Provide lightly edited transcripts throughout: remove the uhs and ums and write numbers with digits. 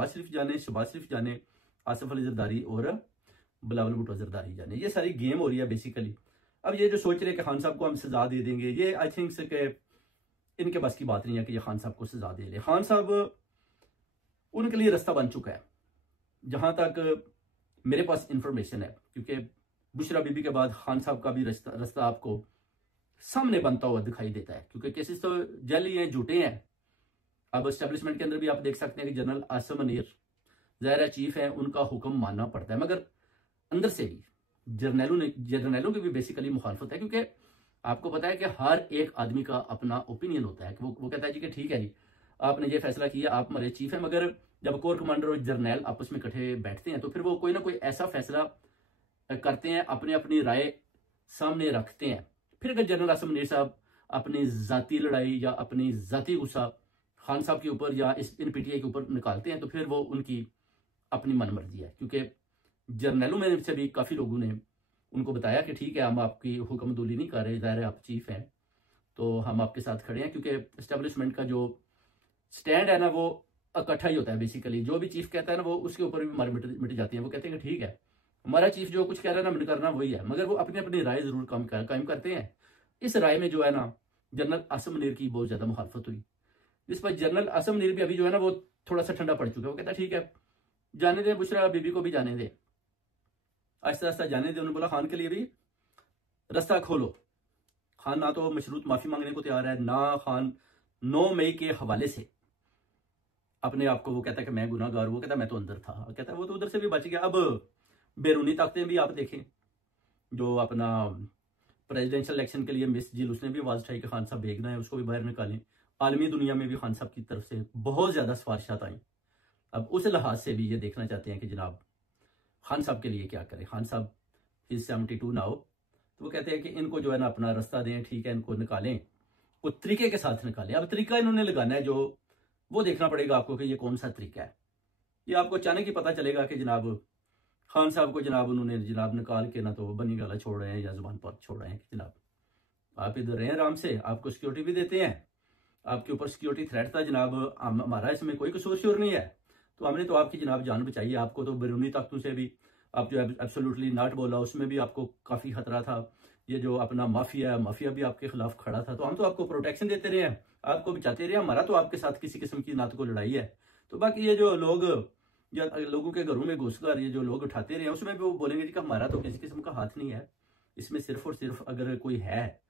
नवाज शरीफ जाने, शहबाज शरीफ जाने, आसिफ अली जरदारी और बिलावल भुट्टो जरदारी जाने। ये सारी गेम हो रही है बेसिकली। अब ये जो सोच रहे हैं कि खान साहब को हम सजा दे देंगे, ये आई थिंक से कि इनके बस की बात नहीं है कि ये खान साहब को सजा दे ले। खान साहब उनके लिए रास्ता बन चुका है, जहां तक मेरे पास इंफॉर्मेशन है, क्योंकि बुशरा बीबी के बाद खान साहब का भी रास्ता आपको सामने बनता हुआ दिखाई देता है, क्योंकि केसेस तो जाली हैं, झूठे हैं। अब एस्टेब्लिशमेंट के अंदर भी आप देख सकते हैं कि जनरल आसिम मुनीर ज़ाहिर चीफ है, उनका हुक्म मानना पड़ता है, मगर अंदर से भी जर्नैलों की भी बेसिकली मुखालफत है, क्योंकि आपको पता है कि हर एक आदमी का अपना ओपिनियन होता है कि वो कहता है जी कि ठीक है जी, आपने ये फैसला किया, आप हमारे चीफ है, मगर जब कोर कमांडर और जर्नैल आपस में इकट्ठे बैठते हैं तो फिर वो कोई ना कोई ऐसा फैसला करते हैं, अपने अपनी राय सामने रखते हैं। फिर अगर जनरल आसिम मुनीर साहब अपनी जाती लड़ाई या अपनी जाती गुस्सा खान साहब के ऊपर या इन पीटीआई के ऊपर निकालते हैं तो फिर वो उनकी अपनी मनमर्जी है, क्योंकि जर्नैलों में से भी काफ़ी लोगों ने उनको बताया कि ठीक है, हम आपकी हुक्मदुली नहीं कर रहे, ज़ाहिर है आप चीफ हैं तो हम आपके साथ खड़े हैं, क्योंकि एस्टेब्लिशमेंट का जो स्टैंड है ना वो इकट्ठा ही होता है। बेसिकली जो भी चीफ कहता है ना वो उसके ऊपर भी मार मिट जाती है। वो कहते हैं कि ठीक है, हमारा चीफ जो कुछ कह रहा है ना करना वही है, मगर वो अपनी अपनी राय जरूर कायम करते हैं। इस राय में जो है ना जनरल आसिम मुनीर की बहुत ज्यादा मुखालफत हुई, जिस पर जनरल आसिम मुनीर भी अभी जो है ना वो थोड़ा सा ठंडा पड़ चुका है। वो कहता है ठीक है, जाने दें, बुशरा बीबी को भी जाने दें, आहिस्ता आहिस्ता जाने दें। उन्होंने बोला खान के लिए भी रास्ता खोलो। खान ना तो मशरूत माफी मांगने को तैयार है, ना खान 9 मई के हवाले से अपने आप को वो कहता है कि मैं गुनाहगार हूं। वो कहता है मैं तो अंदर था, कहता है वो तो उधर से भी बच गया। अब बैरूनी ताकतें भी आप देखें, जो अपना प्रेसिडेंशियल इलेक्शन के लिए मिस जिल, उसने भी आवाज उठाई कि खान साहब भेजना है, उसको भी बाहर निकालें। आलमी दुनिया में भी खान साहब की तरफ से बहुत ज्यादा सिफारिशात आई। अब उस लिहाज से भी ये देखना चाहते हैं कि जनाब खान साहब के लिए क्या करें। खान साहब इज 72 नाउ, तो वो कहते हैं कि इनको जो है ना अपना रास्ता दें, ठीक है, इनको निकालें, वो तरीके के साथ निकालें। अब तरीका इन्होंने लगाना है, जो वो देखना पड़ेगा आपको कि ये कौन सा तरीका है। ये आपको अचानक ही पता चलेगा कि जनाब खान साहब को जनाब उन्होंने जनाब निकाल के ना तो बनी गाला छोड़ रहे हैं या जुबान पर छोड़ रहे हैं कि जनाब आप इधर रहें आराम से, आपको सिक्योरिटी भी देते हैं, आपके ऊपर सिक्योरिटी थ्रेट था जनाब, हमारा इसमें कोई कसूर श्योर नहीं है, तो हमने तो आपकी जनाब जान बचाई है। आपको तो बैरूनी ताकतों से भी आप जो एब्सोल्युटली नॉट बोला, उसमें भी आपको काफी खतरा था। ये जो अपना माफिया भी आपके खिलाफ खड़ा था, तो हम तो आपको प्रोटेक्शन देते रहे हैं, आपको बचाते रहे। हमारा तो आपके साथ किसी किस्म की नात को लड़ाई है। तो बाकी ये जो लोग या लोगों के घरों में घुसकर ये जो लोग उठाते रहे हैं, उसमें भी वो बोलेंगे कि हमारा तो किसी किस्म का हाथ नहीं है इसमें, सिर्फ और सिर्फ अगर कोई है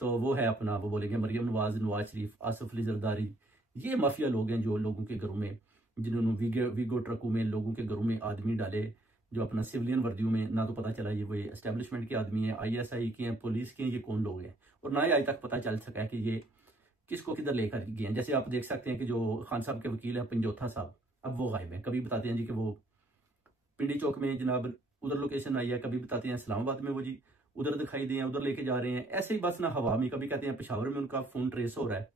तो वो है अपना, वो बोलेंगे मरियम नवाज, नवाज शरीफ, आसिफ अली जरदारी। ये माफिया लोग हैं जो लोगों के घरों में, जिन्होंने वीगो ट्रकों में लोगों के घरों में आदमी डाले, जो अपना सिविलियन वर्दियों में, ना तो पता चला ये वो एस्टेब्लिशमेंट के आदमी है, ISI के हैं, पुलिस के हैं, ये कौन लोग हैं, और ना ही आज तक पता चल सका है कि ये किसको किधर लेकर गए हैं। जैसे आप देख सकते हैं कि जो खान साहब के वकील हैं पंजोथा साहब, अब वो गायब हैं। कभी बताते हैं जी कि वो पिंडी चौक में जनाब उधर लोकेशन आई है, कभी बताते हैं इस्लामाबाद में वो जी उधर दिखाई दे, उधर लेके जा रहे हैं, ऐसे ही बस ना हवा में। कभी कहते हैं पेशावर में उनका फोन ट्रेस हो रहा है।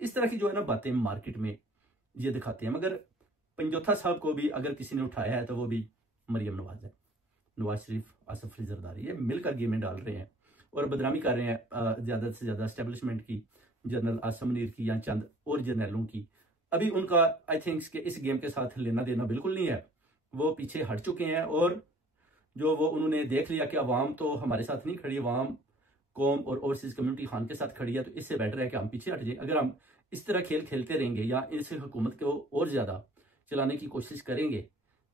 इस तरह की जो है ना बातें मार्केट में ये दिखाते हैं, मगर पंजोथा साहब को भी अगर किसी ने उठाया है तो वो भी मरियम नवाज है, नवाज शरीफ, आसिफ अली जरदारी, ये मिलकर गेमें डाल रहे हैं और बदनामी कर रहे हैं ज्यादा से ज्यादा एस्टेब्लिशमेंट की, जनरल आसिम मुनीर की या चंद और जर्नैलों की। अभी उनका आई थिंक कि इस गेम के साथ लेना देना बिल्कुल नहीं है, वो पीछे हट चुके हैं। और जो वो उन्होंने देख लिया कि अवाम तो हमारे साथ नहीं खड़ी, अवाम कौम और ओवरसीज कम्युनिटी खान के साथ खड़ी है, तो इससे बेटर है कि हम पीछे हट जाए। अगर हम इस तरह खेल खेलते रहेंगे या इस हुकूमत को और ज्यादा चलाने की कोशिश करेंगे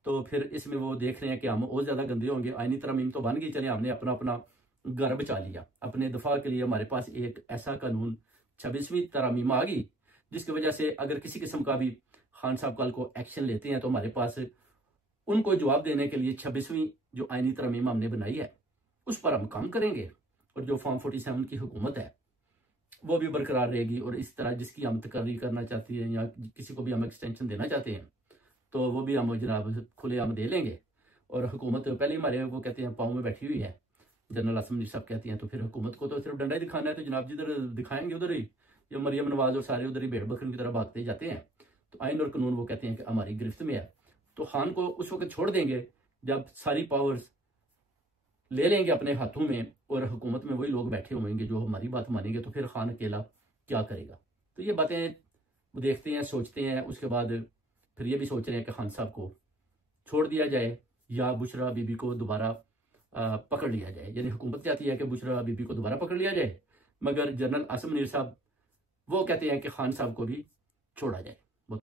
तो फिर इसमें वो देख रहे हैं कि हम और ज्यादा गंदे होंगे। आईनी तरमीम तो बन गई, चले हमने अपना अपना घर बचा लिया, अपने दफा के लिए हमारे पास एक ऐसा कानून 26वीं तरमीम आ गई जिसकी वजह से अगर किसी किस्म का भी खान साहब कल को एक्शन लेते हैं तो हमारे पास उनको जवाब देने के लिए 26वीं जो आईनी तरमीम हमने बनाई है उस पर हम काम करेंगे, और जो फॉर्म 47 की हुकूमत है वो भी बरकरार रहेगी। और इस तरह जिसकी हम तकर्री करना चाहती है या किसी को भी हम एक्सटेंशन देना चाहते हैं तो वो भी हम जनाब खुले हम दे लेंगे। और हुकूमत पहले हमारे वो कहते हैं पाँव में बैठी हुई है, जनरल आसिम मुनीर साहब कहती हैं, तो फिर हुकूमत को तो सिर्फ डंडा ही दिखाना है, तो जनाब जिधर दिखाएंगे उधर ही ये मरियम नवाज और सारे उधर ही भेड़ बकरी की तरह भागते जाते हैं। तो आइन और कानून वो कहते हैं कि हमारी गिरफ्त में है। तो खान को उस वक्त छोड़ देंगे जब सारी पावर्स ले लेंगे अपने हाथों में और हुकूमत में वही लोग बैठे होंगे जो हमारी बात मानेंगे, तो फिर खान अकेला क्या करेगा। तो ये बातें वो देखते हैं, सोचते हैं, उसके बाद फिर ये भी सोच रहे हैं कि खान साहब को छोड़ दिया जाए या बुशरा बीबी को दोबारा पकड़ लिया जाए। यानी हुकूमत चाहती है कि बुशरा बीबी को दोबारा पकड़ लिया जाए, मगर जनरल आसिम मुनीर साहब वो कहते हैं कि खान साहब को भी छोड़ा जाए।